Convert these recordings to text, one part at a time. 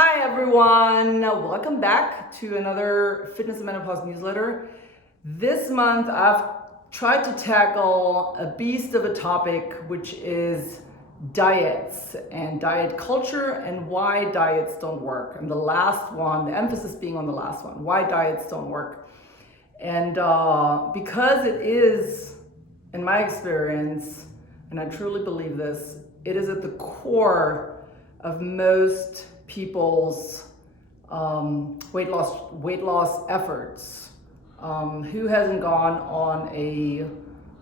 Hi everyone, welcome back to another Fitness and Menopause newsletter. This month I've tried to tackle a beast of a topic, which is diets and diet culture and why diets don't work. And the last one, the emphasis being on the last one, why diets don't work. And because it is, in my experience, and I truly believe this, it is at the core of most people's weight loss efforts. Who hasn't gone on a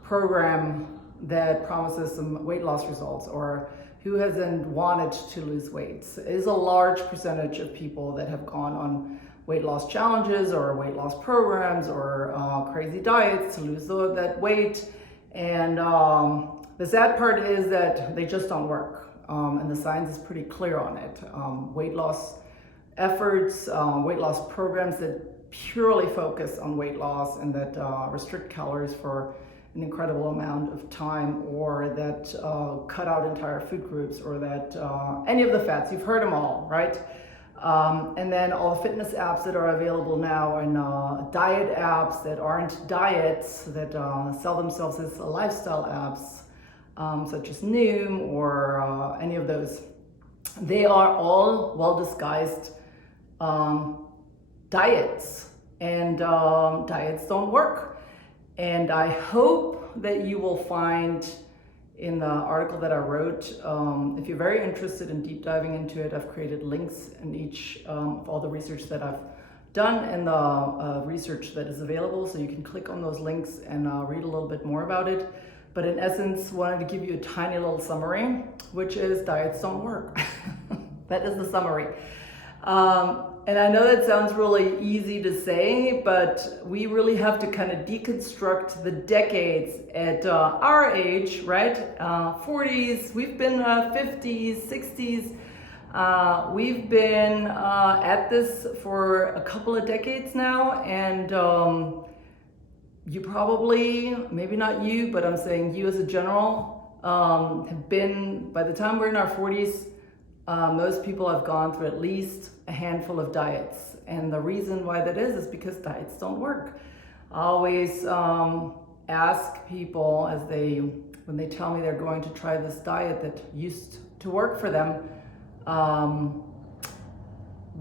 program that promises some weight loss results, or who hasn't wanted to lose weight? It is a large percentage of people that have gone on weight loss challenges or weight loss programs or crazy diets to lose that weight. And the sad part is that they just don't work. And the science is pretty clear on it. Weight loss efforts, weight loss programs that purely focus on weight loss and that restrict calories for an incredible amount of time, or that cut out entire food groups, or that any of the fats, you've heard them all, right? And then all the fitness apps that are available now, and diet apps that aren't diets, that sell themselves as lifestyle apps, such as Noom or any of those. They are all well disguised diets, and diets don't work. And I hope that you will find in the article that I wrote, if you're very interested in deep diving into it, I've created links in each of all the research that I've done and the research that is available, so you can click on those links and read a little bit more about it. But in essence, wanted to give you a tiny little summary, which is diets don't work. That is the summary. And I know that sounds really easy to say, but we really have to kind of deconstruct the decades at our age, right? 40s, we've been 50s, 60s. We've been at this for a couple of decades now, and you probably, maybe not you, but I'm saying you as a general, have been, by the time we're in our 40s, most people have gone through at least a handful of diets. And the reason why that is because diets don't work. I always ask people when they tell me they're going to try this diet that used to work for them,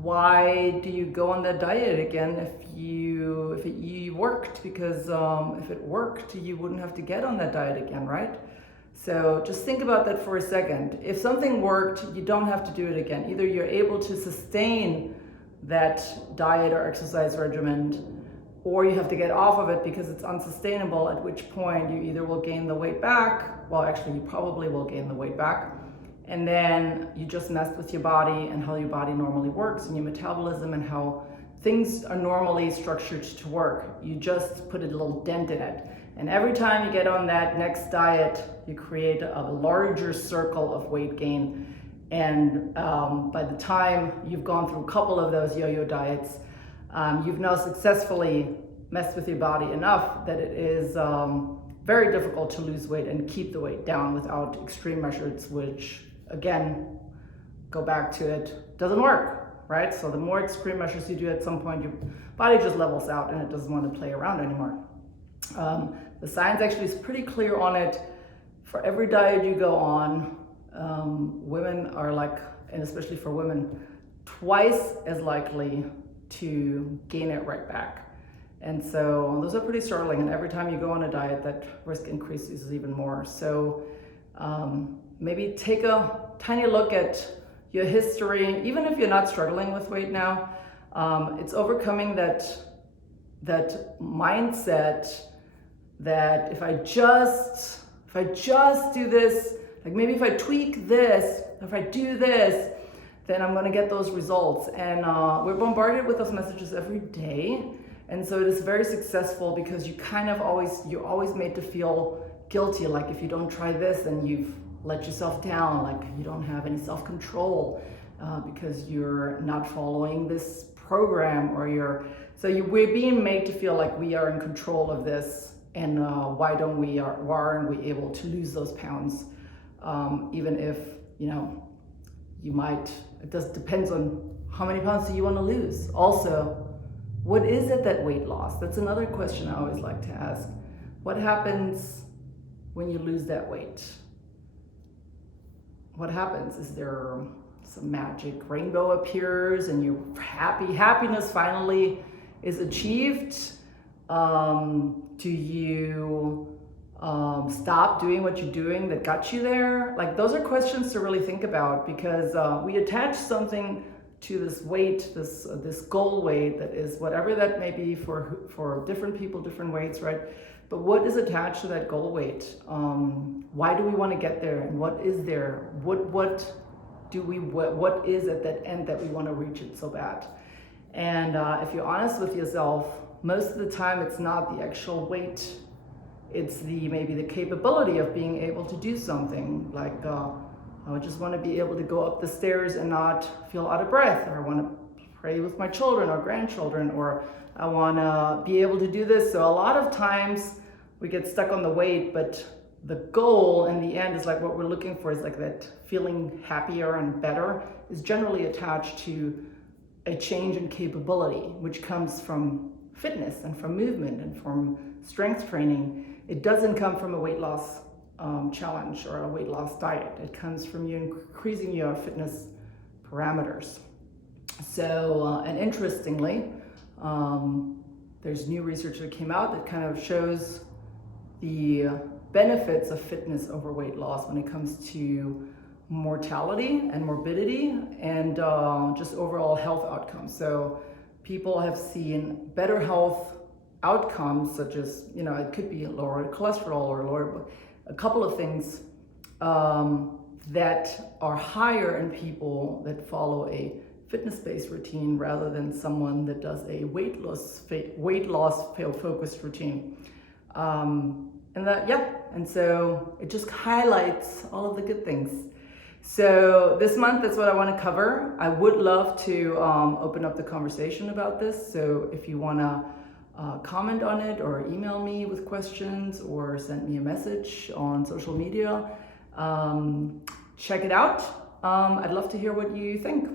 why do you go on that diet again if it worked? Because if it worked, you wouldn't have to get on that diet again, right? So just think about that for a second. If something worked, you don't have to do it again. Either you're able to sustain that diet or exercise regimen, or you have to get off of it because it's unsustainable, at which point you either will gain the weight back, well actually you probably will gain the weight back, and then you just messed with your body and how your body normally works and your metabolism and how things are normally structured to work. You just put a little dent in it. And every time you get on that next diet, you create a larger circle of weight gain. And by the time you've gone through a couple of those yo-yo diets, you've now successfully messed with your body enough that it is very difficult to lose weight and keep the weight down without extreme measures, which again, go back to it, doesn't work, right? So the more extreme measures you do, at some point your body just levels out and it doesn't want to play around anymore. The science actually is pretty clear on it. For every diet you go on, women are and especially for women, twice as likely to gain it right back. And so those are pretty startling. And every time you go on a diet, that risk increases even more. So maybe take a tiny look at your history, even if you're not struggling with weight now. It's overcoming that mindset that if I just do this, like maybe if I tweak this, if I do this, then I'm gonna get those results. And we're bombarded with those messages every day. And so it is very successful because you're always made to feel guilty. Like if you don't try this, then you've let yourself down. Like you don't have any self-control because you're not following this program, or we're being made to feel like we are in control of this. And why aren't we able to lose those pounds? Even if, you might, it just depends on How many pounds do you want to lose? Also, what is it that weight loss? That's another question I always like to ask. What happens when you lose that weight? What happens? Is there some magic rainbow appears and you're happiness finally is achieved? Do you stop doing what you're doing that got you there? Like, those are questions to really think about, because we attach something to this weight, this goal weight, that is whatever that may be for different people, different weights, right? But what is attached to that goal weight? Why do we want to get there, and what is there? What is at that end that we want to reach it so bad? And if you're honest with yourself, most of the time it's not the actual weight. It's maybe the capability of being able to do something. Like, I just want to be able to go up the stairs and not feel out of breath, or I want to pray with my children or grandchildren, or I want to be able to do this. So a lot of times we get stuck on the weight, but the goal in the end is like what we're looking for is like that feeling happier and better is generally attached to a change in capability, which comes from fitness and from movement and from strength training. It doesn't come from a weight loss challenge or a weight loss diet. It comes from you increasing your fitness parameters. So, and interestingly, there's new research that came out that kind of shows the benefits of fitness over weight loss when it comes to mortality and morbidity and just overall health outcomes. So people have seen better health outcomes, such as, it could be lower cholesterol or lower, a couple of things that are higher in people that follow a fitness-based routine rather than someone that does a weight loss focused routine. And so it just highlights all of the good things. So this month, that's what I want to cover. I would love to open up the conversation about this. So if you want to comment on it, or email me with questions, or send me a message on social media, check it out. I'd love to hear what you think.